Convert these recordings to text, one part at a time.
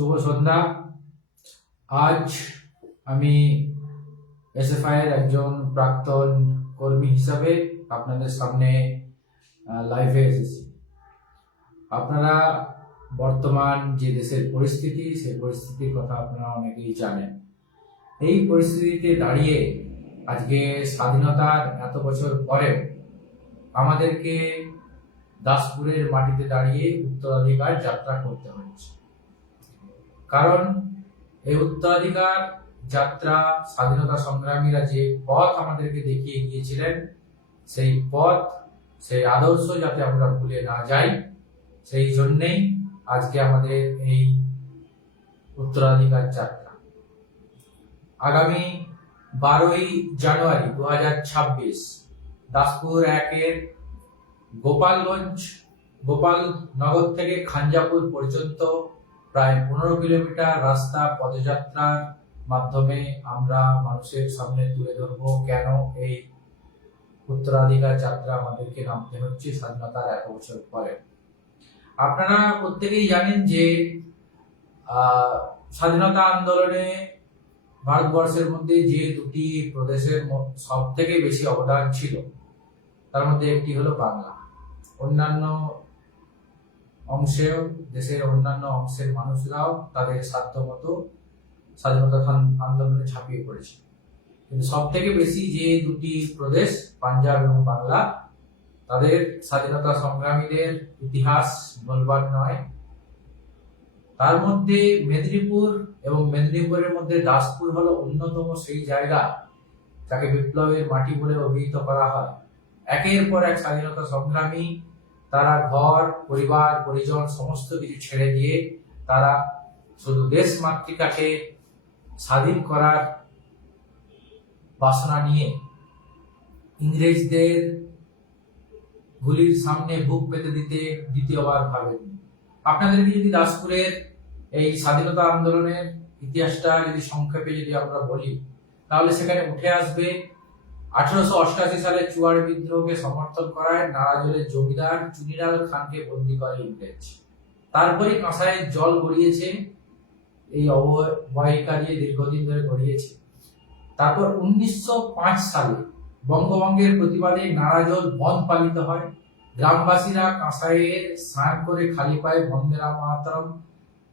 শুভ সন্ধ্যা। আজ আমি এসএফআই এর একজন প্রাক্তন কর্মী হিসাবে আপনাদের সামনে লাইভে এসেছি। আপনারা বর্তমান যে দেশের পরিস্থিতি, সেই পরিস্থিতির কথা আপনারা অনেকেই জানেন। এই পরিস্থিতিতে দাঁড়িয়ে আজকে স্বাধীনতার এত বছর পরেও আমাদেরকে দাসপুরের মাটিতে দাঁড়িয়ে উত্তরাধিকার যাত্রা করতে হচ্ছে। কারণ এই উত্তরাধিকার যাত্রা স্বাধীনতা সংগ্রামীরা যে পথ আমাদেরকে দেখিয়ে গিয়েছিলেন, সেই পথ, সেই আদর্শ যাতে আমরা ভুলে না যাই, সেই জন্যেই আজকে আমাদের এই উত্তরাধিকার যাত্রা। আগামী 12ই জানুয়ারি 2026 দাসপুর 1-এর গোপালনগর থেকে খাঞ্জাপুর পর্যন্ত প্রায় 15 কিলোমিটার রাস্তা পদযাত্রার মাধ্যমে আমরা মানুষের সামনে তুলে ধরবো কেন এই উত্তরাধিকার যাত্রা আমাদেরকে নামতে হচ্ছে স্বাধীনতার 1 বছর পরে। আপনারা প্রত্যেকেই জানেন যে স্বাধীনতা আন্দোলনে ভারতবর্ষের মধ্যে যে দুটি প্রদেশের সব থেকে বেশি অবদান ছিল, তার মধ্যে একটি হলো বাংলা। অন্যান্য অংশেও, দেশের অন্যান্য অংশের মানুষরাও তাদের সাধ্যমতো স্বাধীনতা আন্দোলনে ঝাঁপিয়ে পড়েছে, কিন্তু সব থেকে বেশি যে দুটি প্রদেশ, পাঞ্জাব এবং বাংলা, তাদের স্বাধীনতা সংগ্রামীদের ইতিহাস বলবার নয়। তার মধ্যে মেদিনীপুর এবং মেদিনীপুরের মধ্যে দাসপুর হলো অন্যতম সেই জায়গা যাকে বিপ্লবের মাটি বলে অভিহিত করা হয়। একের পর এক স্বাধীনতা সংগ্রামী তারা ঘর, পরিবার, পরিজন সমস্ত কিছু ছেড়ে দিয়ে তারা শুধু দেশ মাতৃকাকে স্বাধীন করার বাসনা নিয়ে ইংরেজদের গুলির সামনে বুক পেতে দিতে দ্বিতীয়বার ভাবেন। আপনাদেরকে যদি দাসপুরের এই স্বাধীনতা আন্দোলনের ইতিহাসটা যদি সংক্ষেপে যদি আমরা বলি, তাহলে সেখানে উঠে আসবে 1888 সালে চুয়ার বিদ্রোহকে সমর্থন করায় নারাজলের জমিদার চুনিলাল খানকে বন্দী করে ইংরেজ। তারপরে কাঁসাইয়ের জল গড়িয়েছে, এই অববাহিকা দিয়ে দীর্ঘদিন ধরে গড়িয়েছে। তারপর 1905 সালে বঙ্গভঙ্গের প্রতিবাদে নারাজল বন্ধ পালিত হয়। গ্রামবাসীরা কাঁসাইয়ের স্নান করে খালি পায়ে বন্দে মাতরম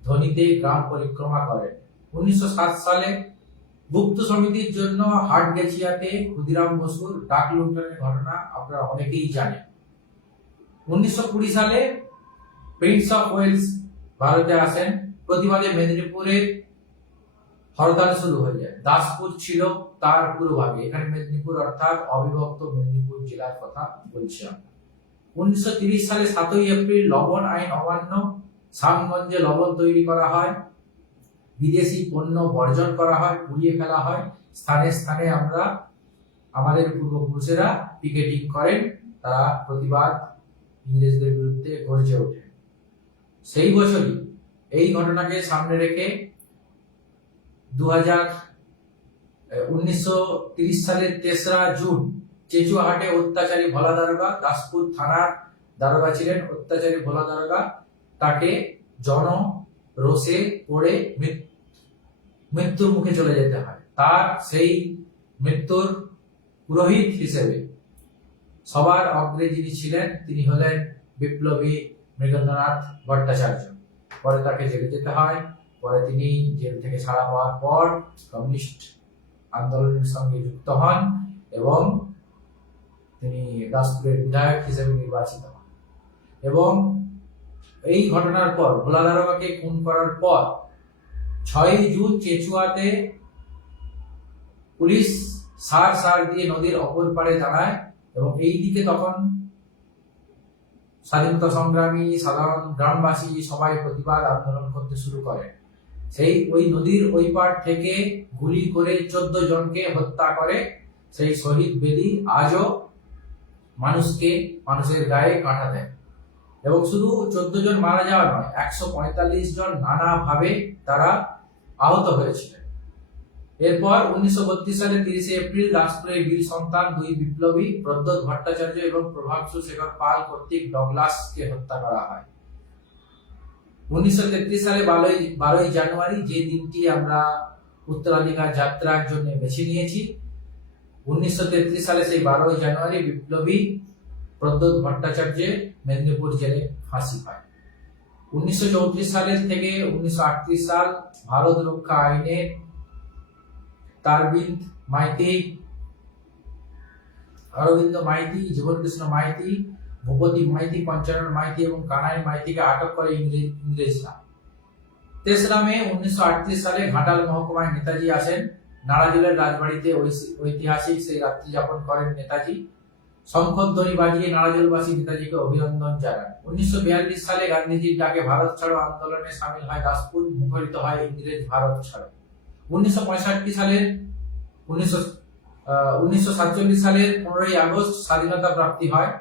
ধ্বনিতে গ্রাম পরিক্রমা করেন। 1907 সালে গুপ্ত সমিতির জন্য হাটগেছিয়াতে ক্ষুদিরাম বসুর ডাক লুণ্ঠনের ঘটনা আপনারা অনেকেই জানেন। 1920 সালে প্রিন্স অফ ওয়েলস ভারতে আসেন। প্রতিবাদে মেদিনীপুরে হরতাল শুরু হয়ে যায়। দাসপুর ছিল তার পূর্বভাগে। এখানে মেদিনীপুর অর্থাৎ অবিভক্ত মেদিনীপুর জেলার কথা বলছি আমরা। 1930 সালে 7ই এপ্রিল লবণ আইন অমান্য, শ্যামগঞ্জে লবণ তৈরি করা হয়, বিদেশি পণ্য বর্জন করা হয়, পুড়িয়ে ফেলা হয়। স্থানে স্থানে আমরা আমাদের পূর্বপুরুষেরা পিকেটিং করেন, তারা প্রতিবাদ ইংরেজদের বিরুদ্ধে গর্জে ওঠে। সেই বছরই এই ঘটনাকে সামনে রেখে 1930 সালের 3রা জুন চেচুয়াহাটে অত্যাচারী ভোলা দারোগা, দাসপুর থানার দারোগা ছিলেন অত্যাচারী ভোলা দারোগা, তাকে জনরোষে পড়ে মৃত্যুর মুখে চলে যেতে হয়। তার সেই মৃত্যুর পুরোহিত হিসেবে সবার অগ্রে যিনি ছিলেন তিনি হলেন বিপ্লবী মৃগেন্দ্রনাথ ভট্টাচার্য। পরে তাকে জেলে যেতে হয়। পরে তিনি জেল থেকে ছাড়া পাওয়ার পর কমিউনিস্ট আন্দোলনের সঙ্গে যুক্ত হন এবং তিনি দাসপুরের বিধায়ক হিসেবে নির্বাচিত হন। এবং এই ঘটনার পর, ভোলা দারোগাকে খুন করার পর 6ই জুন চেচুয়াতে পুলিশ সার দিয়ে নদীর অপর পাড়ে দাঁড়ায় এবং এই দিকে তখন স্বাধীনতা সংগ্রামী, সাধারণ গ্রামবাসী সবাই প্রতিবাদ আন্দোলন করতে শুরু করে। সেই ওই নদীর ওই পাড় থেকে গুলি করে 14 জনকে হত্যা করে সেই শহীদ বেদি আজও মানুষের গায়ে কাঁটা দেয়। এবং শুধু 14 জন মারা যাওয়া নয়, 145 জন নানাভাবে তারা আহত হয়েছিলেন। এরপর 1932 সালে 30 এপ্রিল দাসপুরের বীর সন্তান 2 বিপ্লবী প্রদ্যোৎ ভট্টাচার্য এবং প্রভাবশু শেখর পাল কর্তৃক ডগলাসকে হত্যা করা হয়। 1933 সালে 12ই জানুয়ারি, যে দিনটি আমরা উত্তরাধিকার যাত্রার জন্য বেছে নিয়েছি, 1933 সালে সেই 12ই জানুয়ারি বিপ্লবী প্রদ্যোৎ ভট্টাচার্যের মেদিনীপুর জেলে ফাঁসি পায়। 1934 সালের থেকে 1938 সাল ভারত রক্ষা আইনে অরবিন্দ মাইতি, জীবনকৃষ্ণ মাইতি, ভূপতি মাইতি, পঞ্চানন মাইতি এবং কানাই মাইতিকে আটক করে ইংরেজরা। 3রা মে 1938 সালে ঘাটাল মহকুমায় নেতাজি আসেন। নারাজুলের রাজবাড়িতে ঐতিহাসিক সেই রাত্রি যাপন করেন নেতাজি। শঙ্খধ্বনি বাজিয়ে নারাজুলবাসী নেতাজিকে অভিনন্দন জানান। 1942 সালে গান্ধীজির ডাকে ভারত ছাড়ো আন্দোলনে সামিল হয় দাসপুর, মুখরিত হয় ইংরেজ ভারত ছাড়ো। 1947 সালের 15ই আগস্ট স্বাধীনতা প্রাপ্তি হয়।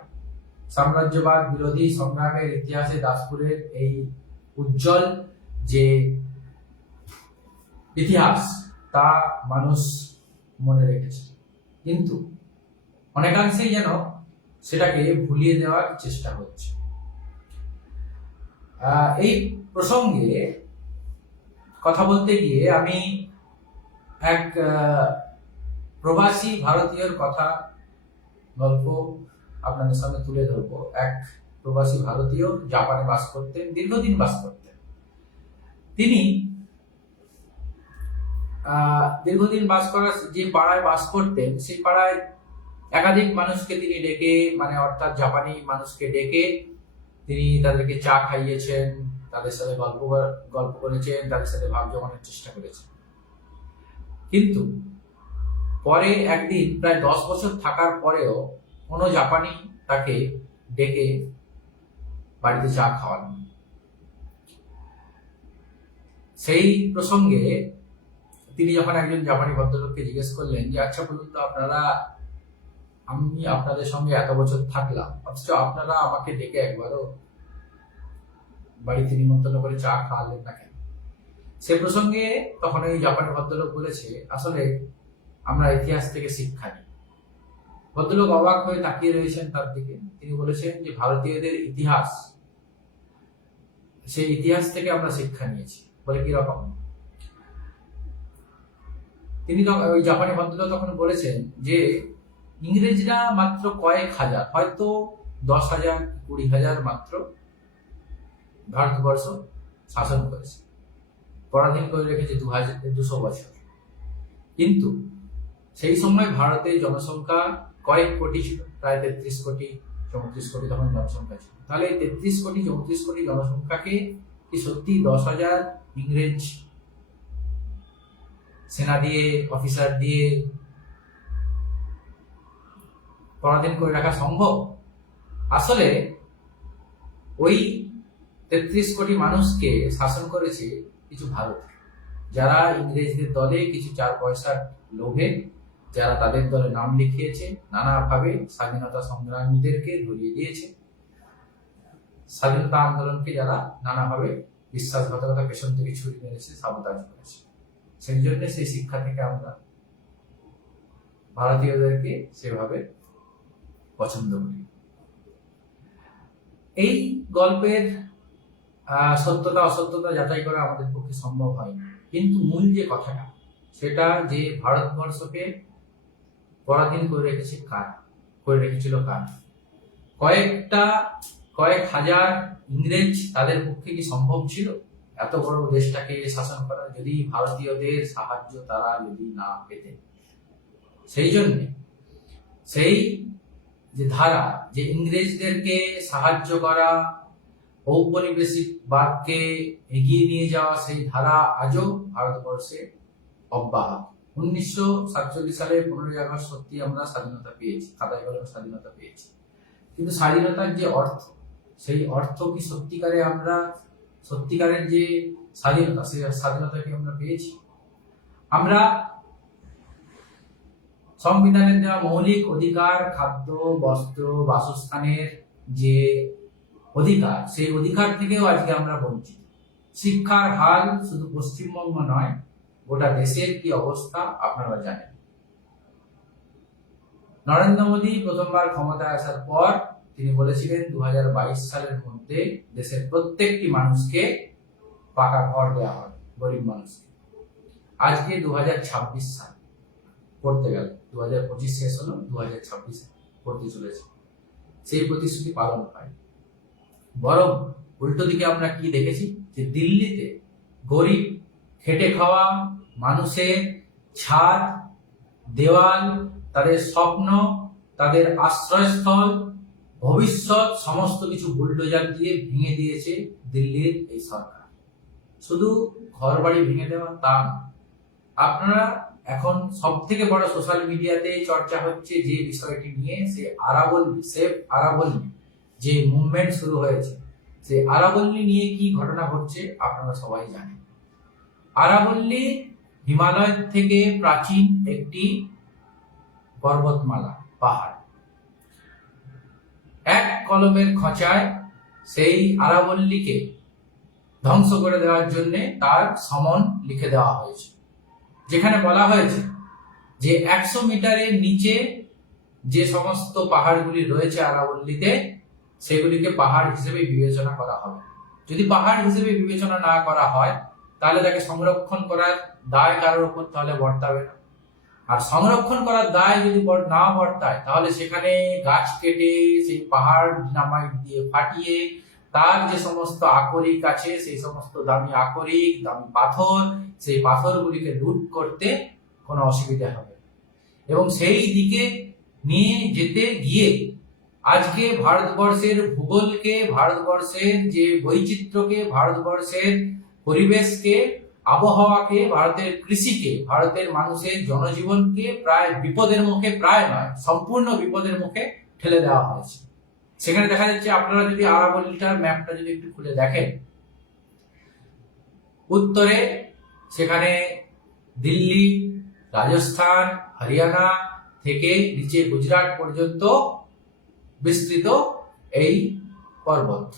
সাম্রাজ্যবাদ বিরোধী সংগ্রামের ইতিহাসে দাসপুরের এই উজ্জ্বল যে ইতিহাস তা মানুষ মনে রেখেছে, কিন্তু অনেকাংশেই যেন সেটাকে ভুলিয়ে দেওয়ার চেষ্টা হচ্ছে। এই প্রসঙ্গে কথা বলতে গিয়ে আমি এক প্রবাসী ভারতীয়র গল্প আপনাদের সামনে তুলে ধরবো। এক প্রবাসী ভারতীয় জাপানে বাস করতেন, দীর্ঘদিন বাস করতেন। তিনি দীর্ঘদিন বাস করার যে পাড়ায় বাস করতেন, সেই পাড়ায় একাধিক মানুষকে তিনি ডেকে, অর্থাৎ জাপানি মানুষকে ডেকে তিনি তাদেরকে চা খাইয়েছেন, তাদের সাথে গল্প করেছেন, তাদের সাথে ভাব জমানোর চেষ্টা করেছেন। কিন্তু পরে একদিন, প্রায় 10 বছর থাকার পরেও কোনো জাপানি তাকে ডেকে বাড়িতে চা খাওয়ান। সেই প্রসঙ্গে তিনি যখন একজন জাপানি ভদ্রলোককে জিজ্ঞেস করলেন যে, আচ্ছা বলুন তো, আমি আপনাদের সঙ্গে এত বছর থাকলাম, অথচ আপনারা আমাকে ডেকে একবারও বাড়িতে নিমন্ত্রণ করে চা খাওয়ালেন না কেন? সে প্রসঙ্গে তখন এই জাপানি ভদ্রলোক বলেছে, আসলে আমরা ইতিহাস থেকে শিক্ষা নিই। ভদ্রলোক অবাক হয়ে তাকিয়ে রয়েছেন তার দিকে। তিনি বলেছেন যে, ভারতীয়দের ইতিহাস, সেই ইতিহাস থেকে আমরা শিক্ষা নিয়েছি। বলে কি রকম? তিনি ওই জাপানি ভদ্রলোক তখন বলেছেন যে, ইংরেজরা মাত্র কয়েক হাজার, হয়তো 10,000, 20,000 মাত্র ভারতবর্ষ শাসন করেছে, পরাধীন করে রেখেছে 200 বছর। কিন্তু সেই সময় ভারতের জনসংখ্যা কয়েক কোটি ছিল, প্রায় 33 কোটি 34 কোটি তখন জনসংখ্যা ছিল। তাহলে এই 33 কোটি 34 কোটি জনসংখ্যাকে কি সত্যি 10,000 ইংরেজ সেনা দিয়ে, অফিসার দিয়ে পরাধীন করে রাখা সম্ভব? আসলে ওই 33 কোটি মানুষকে শাসন করেছে কিছু ভারত, যারা ইংরেজদের দলে কিছু 4 পয়সার লোভে, যারা তাদের দলে নাম লিখিয়েছে, নানাভাবে স্বাধীনতা সংগ্রামীদেরকে ধরিয়ে দিয়েছে, স্বাধীনতা আন্দোলনকে যারা নানাভাবে বিশ্বাসঘাতকতা পেছন থেকে ছুরি মেরেছে, সাবোতাজ করেছে। সেই জন্য সেই শিক্ষা থেকে আমরা ভারতীয়দেরকে সেভাবে পছন্দ করি। এই গল্পের সত্যতা অসত্যতা যাচাই করা আমাদের পক্ষে সম্ভব হয়নি, কিন্তু মূল যে কথাটা, সেটা যে ভারতবর্ষকে পরাধীন করে রেখেছিল কার? কয়েক হাজার ইংরেজ, তাদের পক্ষে কি সম্ভব ছিল এত বড় দেশটাকে শাসন করা, যদি ভারতীয়দের সাহায্য তারা যদি না পেতেন? সেই জন্য সেই যে ধারা, যে ইংরেজদেরকে সাহায্য করা, ঔপনিবেশিকবাদকে এগিয়ে নিয়ে যাওয়া, সেই ধারা আজও ভারতবর্ষে অব্যাহত। 1947 সালে 15ই আগস্ট সত্যি আমরা স্বাধীনতা পেয়েছি, খাতায় কলমে স্বাধীনতা পেয়েছি, কিন্তু স্বাধীনতার যে অর্থ, সেই অর্থ কি সত্যিকারের যে স্বাধীনতা, সেই স্বাধীনতা কি আমরা পেয়েছি? আমরা সংবিধানের দেওয়া মৌলিক অধিকার, খাদ্য, বস্ত্র, বাসস্থানের যে অধিকার, সেই অধিকার থেকেও আজকে আমরা বঞ্চিত। শিক্ষার হাল শুধু পশ্চিমবঙ্গ নয়, গোটা দেশের কি অবস্থা আপনারা জানেন। নরেন্দ্র মোদী প্রথমবার ক্ষমতায় আসার পর তিনি বলেছিলেন 2022 সালের মধ্যে দেশের প্রত্যেকটি মানুষকে পাকা ঘর দেওয়া হয় গরিব মানুষকে। আজকে 2026 সাল পড়তে গেল, 2025 শেষ হলো, 2026 পড়তে চলেছে, সেই প্রতিশ্রুতি পালন হয়। বরং উল্টো দিকে আমরা কি দেখেছি, যে দিল্লিতে গরিব খেটে খাওয়া মানুষের ছাদ, দেওয়াল, তাদের স্বপ্ন, তাদের আশ্রয়স্থল, ভবিষ্যৎ সমস্ত কিছু বুলডোজার দিয়ে ভেঙে দিয়েছে দিল্লির এই সরকার। শুধু ঘর বাড়ি ভেঙে দেওয়া তা না, আপনারা এখন সব থেকে বড় সোশ্যাল মিডিয়াতে চর্চা হচ্ছে যে বিষয়টি নিয়ে, সেই আরাবল্লী, সেফ আরাবল্লী যে মুভমেন্ট শুরু হয়েছে, সেই আরাবল্লী নিয়ে কি ঘটনা ঘটছে আপনারা সবাই জানেন। আরাবল্লী হিমালয় থেকে প্রাচীন একটি পর্বতমালা, পাহাড়। এক কলমের খোঁচায় সেই আরাবল্লীকে ধ্বংস করে দেওয়ার জন্য তার সমন লিখে দেওয়া হয়েছে, যেখানে বলা হয়েছে যে 100 মিটারের নিচে যে সমস্ত পাহাড়গুলি রয়েছে আরাবল্লীতে, সেগুলিকে পাহাড় হিসেবে বিবেচনা করা হবে। যদি পাহাড় হিসেবে বিবেচনা না করা হয়, তাহলে তাকে সংরক্ষণ করার দায় কারোর উপর তাহলে বর্তাবে না। আর সংরক্ষণ করার দায় যদি না বর্তায়, তাহলে সেখানে গাছ কেটে সেই পাহাড় ডিনামাইট দিয়ে ফাটিয়ে তার যে সমস্ত আকরিক আছে, সেই সমস্ত দামি আকরিক, দামি পাথর, সেই পাথরগুলিকে লুট করতে কোনো অসুবিধা হবে। এবং সেই দিকে নিয়ে যেতে গিয়ে আজকে ভারতবর্ষের ভূগোলকে, ভারতবর্ষের যে বৈচিত্র্যকে, ভারতবর্ষের পরিবেশকে, আবহাওয়াকে, ভারতের কৃষিকে, ভারতের মানুষের জনজীবনকে প্রায় বিপদের মুখে, প্রায় নয় সম্পূর্ণ বিপদের মুখে ঠেলে দেওয়া হয়েছে। সেখানে দেখা যাচ্ছে, আপনারা যদি আরাবল্লীটার ম্যাপটা যদি একটু খুলে দেখেন, উত্তরে সেখানে দিল্লি, রাজস্থান, হরিয়ানা থেকে নিচে গুজরাট পর্যন্ত বিস্তৃত এই পর্বত।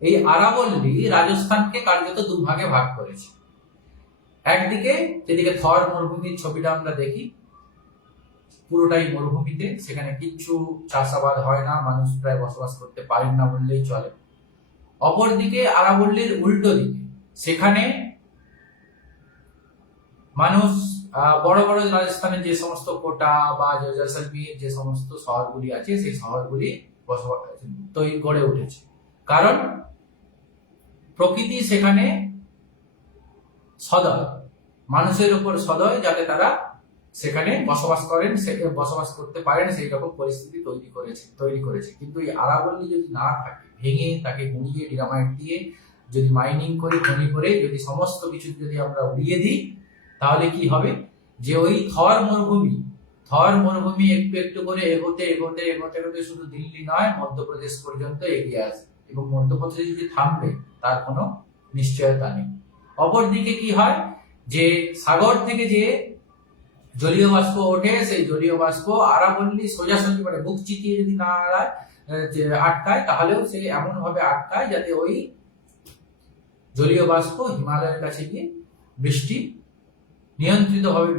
এই আরাবল্লী রাজস্থানকে কার্যত দুভাগে ভাগ করেছে। একদিকে যেদিকে থর মরুভূমির ছবিটা আমরা দেখি, পুরোটাই মরুভূমিতে, সেখানে কিচ্ছু চাষাবাদ হয় না, মানুষ প্রায় বসবাস করতে পারেন না বললেই চলে। অপরদিকে আরাবল্লীর উল্টো দিকে, সেখানে মানুষ বড় বড় রাজস্থানের যে সমস্ত কোটা বা জয়সলমীর যে সমস্ত শহরগুলি আছে, সেই শহরগুলি তৈরি গড়ে উঠেছে। কারণ প্রকৃতি সেখানে সদয়, মানুষের উপর সদয়, যাতে তারা সেখানে বসবাস করতে পারেন, সেই রকম পরিস্থিতি তৈরি করেছে। কিন্তু এই আরাবল্লী যদি না থাকে, ভেঙে তাকে গুঁড়িয়ে ডিনামাইট দিয়ে যদি মাইনিং করে, খনি করে যদি সমস্ত কিছু যদি আমরা উড়িয়ে দিই, তাহলে কি হবে, যে ওই থর মরুভূমি একটু একটু করে এগোতে এগোতে এগোতে এগোতে শুধু দিল্লি নয়, মধ্যপ্রদেশ পর্যন্ত এগিয়ে আসবে। এবং মধ্যপ্রদেশে যদি থামবে তার কোনো নিশ্চয়তা নেই। অপরদিকে কি হয়, যে সাগর থেকে যে জলীয় বাষ্প ওঠে, সেই জলীয় বাষ্প আরাবল্লী সোজাসুজি মানে বুক চিতিয়ে যদি না আটকায়, তাহলেও সে এমন ভাবে আটকায় যাতে ওই জলীয় বাষ্প হিমালয়ের কাছে গিয়ে বৃষ্টি নিয়ন্ত্রিতভাবে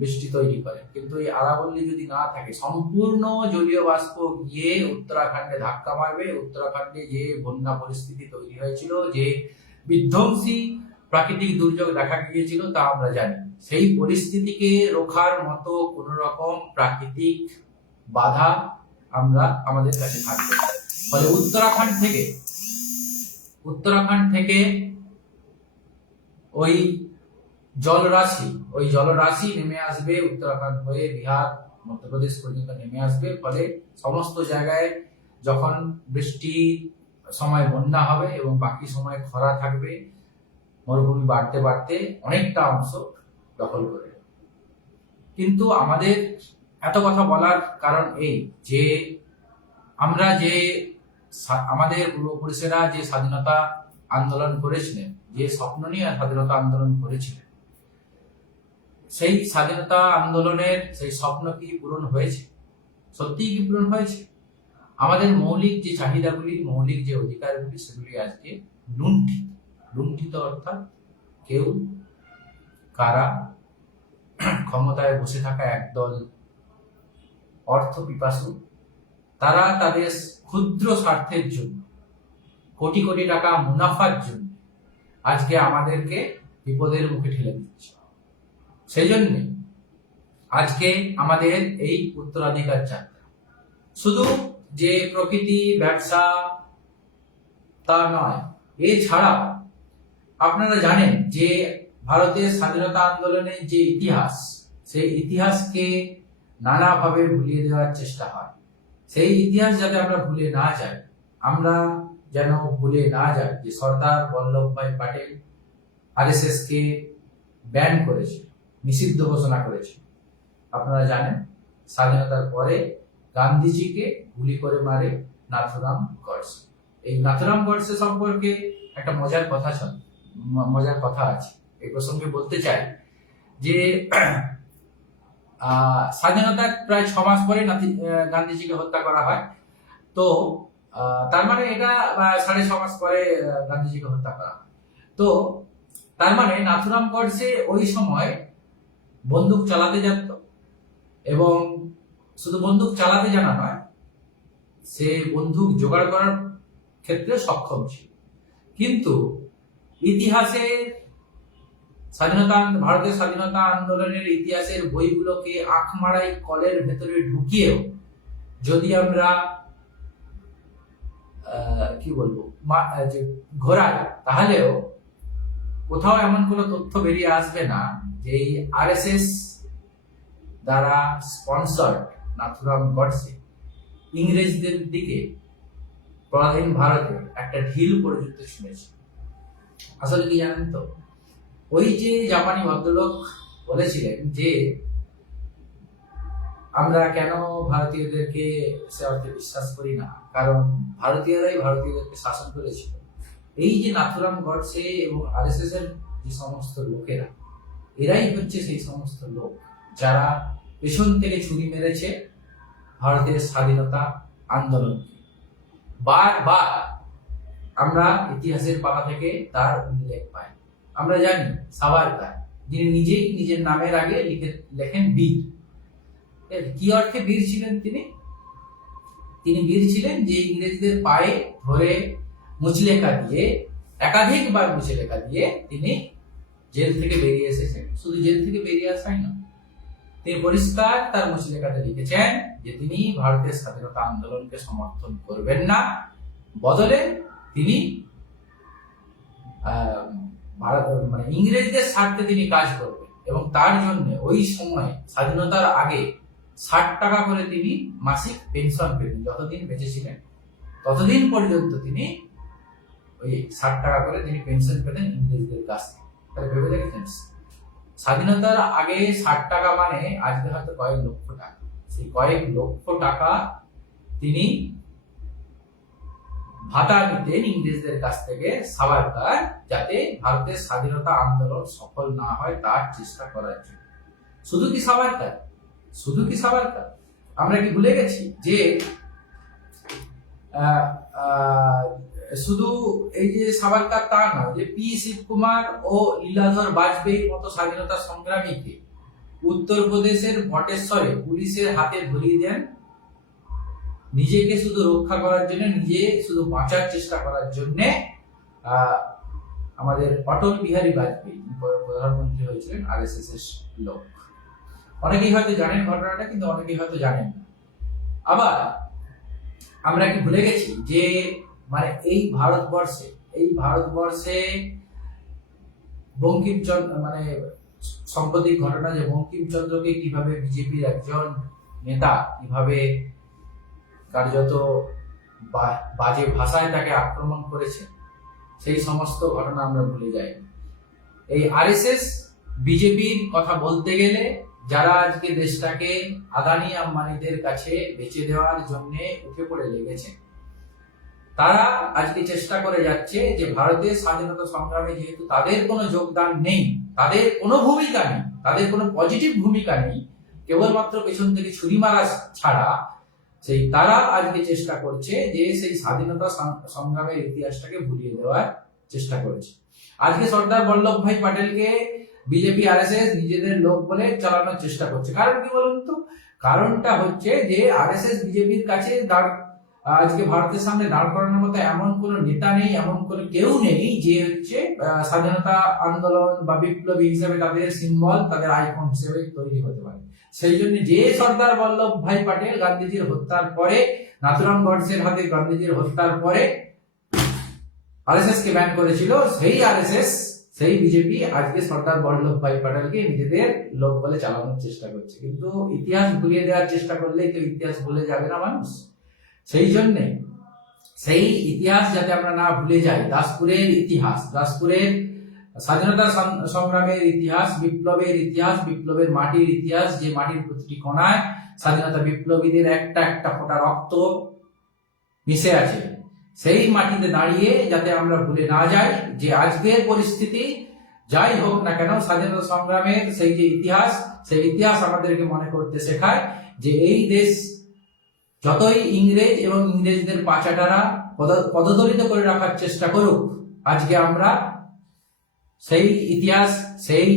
বৃষ্টি তৈরি করে। কিন্তু এই আরাবল্লী যদি না থাকে, সম্পূর্ণ জলীয় বাষ্প গিয়ে উত্তরাখণ্ডে ধাক্কা মারবে। উত্তরাখণ্ডে যে বন্যা পরিস্থিতি তৈরি হয়েছিল, যে বিধ্বংসী প্রাকৃতিক দুর্যোগ দেখা গিয়েছিল, তা আমরা জানি। সেই পরিস্থিতিকে রোখার মতো কোন রকম প্রাকৃতিক বাধা আমাদের কাছে থাকবে। ফলে উত্তরাখণ্ড থেকে ওই জলরাশি নেমে আসবে, উত্তরাখণ্ড হয়ে বিহার, মধ্যপ্রদেশ পর্যন্ত নেমে আসবে। ফলে সমস্ত জায়গায় যখন বৃষ্টি সময় বন্যা হবে এবং বাকি সময় খরা থাকবে, মরুভূমি বাড়তে বাড়তে অনেকটা অংশ দখল করে। কিন্তু আমাদের এত কথা বলার কারণ এই যে আমাদের পূর্বপুরুষেরা যে স্বাধীনতা আন্দোলন করেছিলেন, যে স্বপ্ন নিয়ে স্বাধীনতা আন্দোলন করেছিলেন, সেই স্বাধীনতা আন্দোলনের সেই স্বপ্ন কি পূরণ হয়েছে? সত্যিই কি পূরণ হয়েছে? আমাদের মৌলিক যে চাহিদাগুলি, মৌলিক যে অধিকারগুলি, সেগুলি আজকে লুণ্ঠিত। অর্থাৎ কেউ কারা ক্ষমতায় বসে থাকা একদল অর্থ পিপাসু, তারা তাদের ক্ষুদ্র স্বার্থের জন্য কোটি কোটি টাকা মুনাফার জন্য আজকে আমাদেরকে বিপদের মুখে ঠেলে দিচ্ছে। সেই জন্য আজকে আমাদের এই উত্তরাধিকার যাত্রা শুধু যে প্রকৃতি ব্যবসা তা নয়, এছাড়া আপনারা জানেন যে ভারতের স্বাধীনতা আন্দোলনের যে ইতিহাস, সেই ইতিহাসকে নানাভাবে ভুলিয়ে দেওয়ার চেষ্টা হয়। সেই ইতিহাস যাতে আমরা ভুলে না যাই, আমরা যেন ভুলে না যাই যে সর্দার বল্লভভাই প্যাটেল আরএসএস কে ব্যান করেছে, নিষিদ্ধ ঘোষণা করেছে। আপনারা জানেন স্বাধীনতার পরে গান্ধীজিকে গুলি করে মারে নাথুরাম গডসে। এই নাথুরাম গডসে সম্পর্কে একটা মজার কথা আছে। এই প্রসঙ্গে বলতে চাই যে স্বাধীনতার প্রায় 6 মাস পরে গান্ধীজিকে হত্যা করা হয়। তো তার মানে এটা 6.5 মাস পরে গান্ধীজিকে হত্যা করা হয়। তো তার মানে নাথুরাম গডসে ওই সময় বন্দুক চালাতে জানত, এবং শুধু বন্দুক চালাতে জানা নয়, সে বন্দুক জোগাড় করার ক্ষেত্রে সক্ষম ছিল। কিন্তু ইতিহাসের ভারতের স্বাধীনতা আন্দোলনের ইতিহাসের বইগুলোকে আখমারাই কলের ভেতরে ঢুকিয়েও যদি আমরা ঘোরাই, তাহলেও কোথাও এমন কোনো তথ্য বেরিয়ে আসবে না যে এই আরএসএস দ্বারা স্পন্সর্ড নাথুরাম গডসে ইংরেজদের দিকে পরাধীন ভারতে একটা ঢিল পর্যন্ত শুনেছে। আসলে কি জানেন তো, ওই যে জাপানি ভদ্রলোক বলেছিলেন যে আমরা কেন ভারতীয়দেরকে সে অর্থে বিশ্বাস করি না, কারণ ভারতীয়রাই ভারতীয়দেরকে শাসন করেছিল। এই যে নাথুরাম গডসে এবং আরএসএস এর যে সমস্ত লোকেরা, এরাই হচ্ছে সেই সমস্ত লোক যারা পেছন থেকে ছুরি মেরেছে ভারতের স্বাধীনতা আন্দোলনকে। বারবার আমরা ইতিহাসের পাতা থেকে তার উল্লেখ পাই। আমরা জানি সাভারকার, যিনি নিজেই নিজের নামের আগে লেখেন বীর। কি অর্থে বীর ছিলেন তিনি বীর ছিলেন যে ইংরেজদের পায়ে ধরে মুচলেখা দিয়ে, একাধিকবার মুচলেখা দিয়ে তিনি জেল থেকে বেরিয়ে এসেছেন। শুধু জেল থেকে বেরিয়ে আসাই না, তিনি পরিষ্কার তার মুচলেখাতে লিখেছেন যে তিনি ভারতের স্বাধীনতা আন্দোলনকে সমর্থন করবেন না, বদলে তিনি ইংরেজদের স্বার্থে তিনি কাজ করবেন। এবং তার জন্য ওই সময় স্বাধীনতার আগে 60 টাকা করে তিনি মাসিক পেনশন পেতেন। যতদিন বেঁচে ছিলেন ততদিন পর্যন্ত তিনি ওই 60 টাকা করে তিনি পেনশন পেতেন ইংরেজদের কাছ থেকে। তাহলে ভেবে দেখেছেন, স্বাধীনতার আগে 60 টাকা মানে আজকে হয়তো কয়েক লক্ষ টাকা। সেই কয়েক লক্ষ টাকা তিনি ভাতা নিতেন ইংরেজদের কাছ থেকে সাভারকার, যাতে ভারতের স্বাধীনতা আন্দোলন সফল না হয় তার চেষ্টা করার জন্য। শুধু কি সাভারকার, আমরা কি ভুলে গেছি যে শুধু এই যে সাভারকার তা নয়, যে পি শিবকুমার ও লীলাধর বাজপেয়ীর মতো স্বাধীনতা সংগ্রামীকে উত্তরপ্রদেশের ভটেশ্বরে পুলিশের হাতে ধরিয়ে দেন নিজেকে শুধু রক্ষা করার জন্য, নিজে শুধু বাঁচার চেষ্টা করার জন্য। আমাদের অটল বিহারী বাজপেয়ী প্রধানমন্ত্রী হয়েছিলেন আরএসএস এর লোক। অনেকেই হয়তো জানেন ঘটনাটা, কিন্তু অনেকেই হয়তো জানেন না। আবার আমরা কি ভুলে গেছি যে এই ভারতবর্ষে বঙ্কিমচন্দ্র সাম্প্রতিক ঘটনা যে বঙ্কিমচন্দ্রকে কিভাবে বিজেপির একজন নেতা কিভাবে কার্যত বাজে ভাষায় তাকে আক্রমণ করেছে, সেই সমস্ত ঘটনা আমরা ভুলে যাই। এই আরএসএস বিজেপির কথা বলতে গেলে যারা আজকে দেশটাকে আদানি আম্বানিদের কাছে বেচে দেওয়ার জন্য উঠে পড়ে লেগেছে, তারা আজকে চেষ্টা করে যাচ্ছে যে ভারতের স্বাধীনতা সংগ্রামে যেহেতু তাদের কোনো যোগদান নেই, তাদের কোনো ভূমিকা নেই, তাদের কোনো পজিটিভ ভূমিকা নেই, কেবলমাত্র পেছন থেকে ছুরি মারা ছাড়া, তারা আজকে চেষ্টা করছে যে সেই স্বাধীনতা সংগ্রামের ইতিহাসটাকে ভুলিয়ে দেওয়ার চেষ্টা করেছে। আজকে সর্দার বল্লভভাই প্যাটেলকে বিজেপি আরএসএস নিজেদের লোক বলে চালানোর চেষ্টা করছে। কারণ কি বলুন তো? কারণটা হচ্ছে যে আরএসএস বিজেপির কাছে আজকে ভারতের সামনে দাঁড় করানোর মতো এমন কোনো নেতা নেই, এমন কোনো কেউ নেই যে হচ্ছে স্বাধীনতা আন্দোলন বা বিপ্লবী হিসেবে তাদের সিম্বল, তাদের আইকন হিসেবে তৈরি হতে পারে। সেই জন্য যে সর্দার বল্লভভাই প্যাটেল গান্ধীজির হত্যার পরে, নাথুরাম গডসের হাতে গান্ধীজির হত্যার পরে আরএসএস কে ব্যান করেছিল, সেই আরএসএস, সেই বিজেপি আজকে সর্দার বল্লভভাই প্যাটেলকে নিজেদের লোক বলে চালানোর চেষ্টা করছে। কিন্তু ইতিহাস ভুলিয়ে দেওয়ার চেষ্টা করলেই তো ইতিহাস ভুলে যাবে না মানুষ। সেই জন্যে সেই ইতিহাস যাতে আমরা না ভুলে যাই, দাসপুরের ইতিহাস, দাসপুরের স্বাধীনতা সংগ্রামের ইতিহাস, বিপ্লবের ইতিহাস, বিপ্লবের মাটির ইতিহাস, যে মাটির প্রতিটি কোণায় স্বাধীনতা বিপ্লবীদের একটা একটা ফোঁটা রক্ত মিশে আছে, সেই মাটিতে দাঁড়িয়ে যাতে আমরা ভুলে না যাই যে আজকের পরিস্থিতি যাই হোক না কেন, স্বাধীনতা সংগ্রামের সেই যে ইতিহাস, সেই ইতিহাস আমাদেরকে মনে করতে শেখায় যে এই দেশ যতই ইংরেজ এবং ইংরেজদের পাচাটারা পদদলিত করে রাখার চেষ্টা করুক, আজকে আমরা সেই ইতিহাস, সেই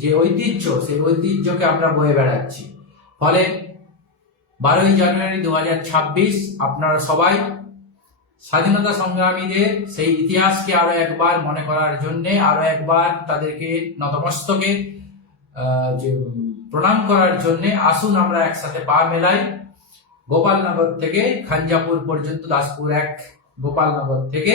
যে ঐতিহ্য, সেই ঐতিহ্যকে আমরা বয়ে বেড়াচ্ছি। ফলে 12ই জানুয়ারি 2026 আপনারা সবাই স্বাধীনতা সংগ্রামীদের সেই ইতিহাসকে আরো একবার মনে করার জন্য, আরো একবার তাদেরকে নতমস্তকে যে প্রণাম করার জন্য আসুন আমরা একসাথে পা মেলাই। গোপালনগর থেকে খাঞ্জাপুর পর্যন্ত, দাসপুর 1 গোপালনগর থেকে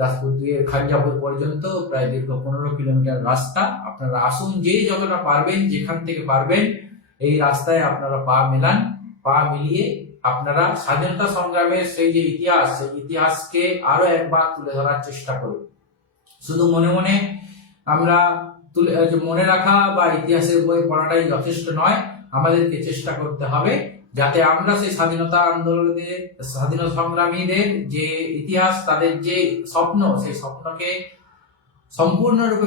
দাসপুর 2 খাঞ্জাপুর পর্যন্ত প্রায় দীর্ঘ 15 কিলোমিটার রাস্তা। আপনারা আসুন, যে যতটা পারবেন, যেখান থেকে পারবেন এই রাস্তায় আপনারা পা মেলান। পা মিলিয়ে আপনারা স্বাধীনতা সংগ্রামের সেই যে ইতিহাস, সেই ইতিহাসকে আরো একবার তুলে ধরার চেষ্টা করুন। শুধু মনে মনে আমরা মনে রাখা বা ইতিহাসের বই পড়াটাই যথেষ্ট নয়, আমাদেরকে চেষ্টা করতে হবে যাতে আমরা সেই স্বাধীনতা আন্দোলনের, স্বাধীনতা সংগ্রামীদের যে ইতিহাস, তাদের যে স্বপ্ন, সেই স্বপ্নকে সম্পূর্ণরূপে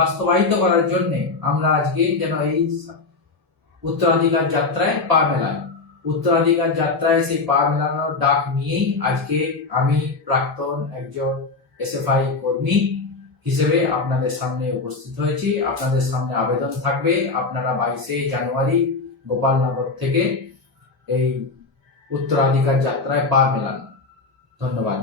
বাস্তবায়িত করার জন্য আমরা আজকে যেন এই উত্তরাধিকার যাত্রায় পা মেলাই। উত্তরাধিকার যাত্রায় সেই পা মেলানোর ডাক নিয়েই আজকে আমি প্রাক্তন একজন এসএফআই কর্মী হিসেবে আপনাদের সামনে উপস্থিত হয়েছি। আপনাদের সামনে আবেদন থাকবে, আপনারা 22শে জানুয়ারি গোপালনগর থেকে এই উত্তরাধিকার যাত্রায় পা মেলান। ধন্যবাদ।